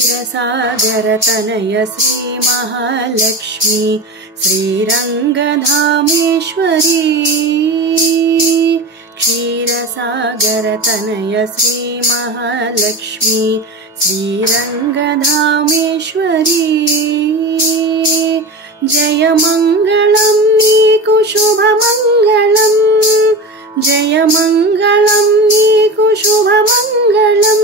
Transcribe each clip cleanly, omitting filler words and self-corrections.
क्षीरसागरतनय श्री महालक्ष्मी श्रीरंगधामेश्वरी क्षीरसागरतनय श्री महालक्ष्मी श्रीरंगधामेश्वरी जय मंगलम नीकु शुभमंगलम जय मंगलम नीकु शुभमंगलम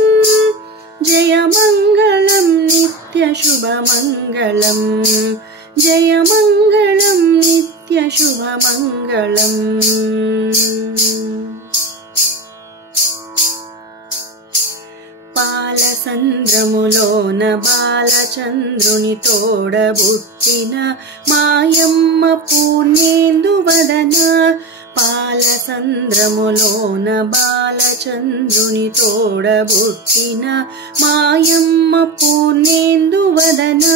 जय मंगलम नित्य शुभमंगलम जय मंगलम नित्य शुभमंगलम పాలసంద్రములోన బాలచంద్రుని తోడబుట్టిన మాయమ్మ పూర్ణేందువదన పాలసంద్రములోన బాలచంద్రుని తోడబుట్టిన మాయమ్మ పూర్ణేందువదన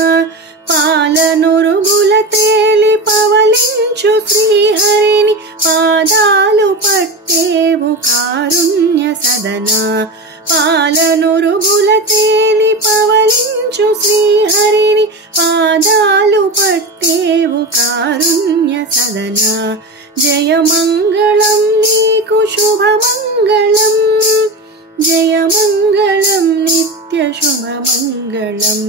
పాలనురుగుల తేలి పవలించు శ్రీహరిని పాదాలు పట్టేవు కారుణ్య సదన పాలనురుగుల తేలి పవలించు శ్రీహరిని పాదాలు పట్టేవు కారుణ్య సదన జయ మంగళం నీకు శుభమంగళం జయ మంగళం నిత్య శుభమంగళం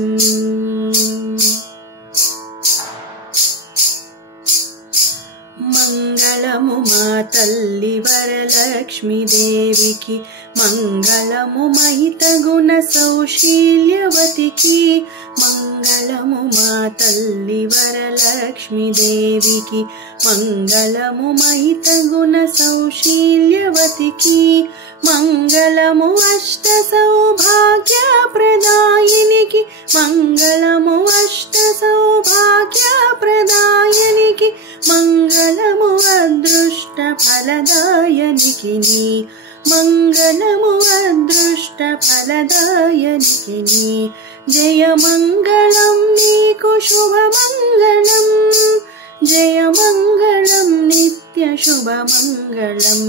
మంగళము మా తల్లి వరలక్ష్మీ దేవికి మంగళము మహితగుణ సౌశీల్యవతికి మంగళము మా తల్లి వరలక్ష్మీ దేవికి మంగళము మహితగుణ సౌశీల్యవతికి మంగళము అష్ట సౌభాగ్య ప్రదాయినికి మంగళము అష్ట సౌభాగ్య ప్రదాయనికి మంగళము అదృష్ట ఫలదాయనికి మంగళము అదృష్ట ఫలదాయనికి జయ మంగళం నీకు శుభమంగళం జయ మంగళం నిత్య శుభమంగళం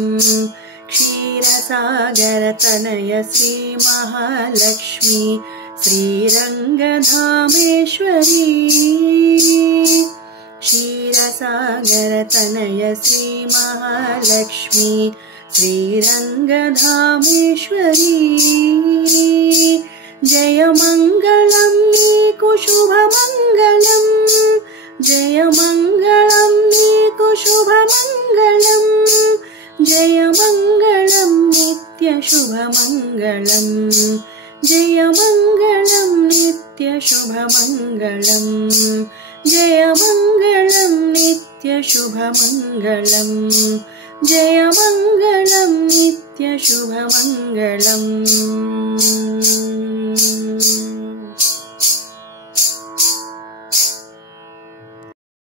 क्षीरसागरतनय श्री महालक्ष्मी श्रीरंगधामेश्वरी क्षीरसागरतनय श्री महालक्ष्मी श्रीरंगधामेश्वरी जय मंगलम नीकु शुभमंगलम जय मंगलम नीकु शुभमंगलम जय मंगलम नित्य शुभमंगलम जय मंगलम नित्य शुभमंगलम जय मंगलम नित्य शुभमंगलम जय मंगलम नित्य शुभमंगलम।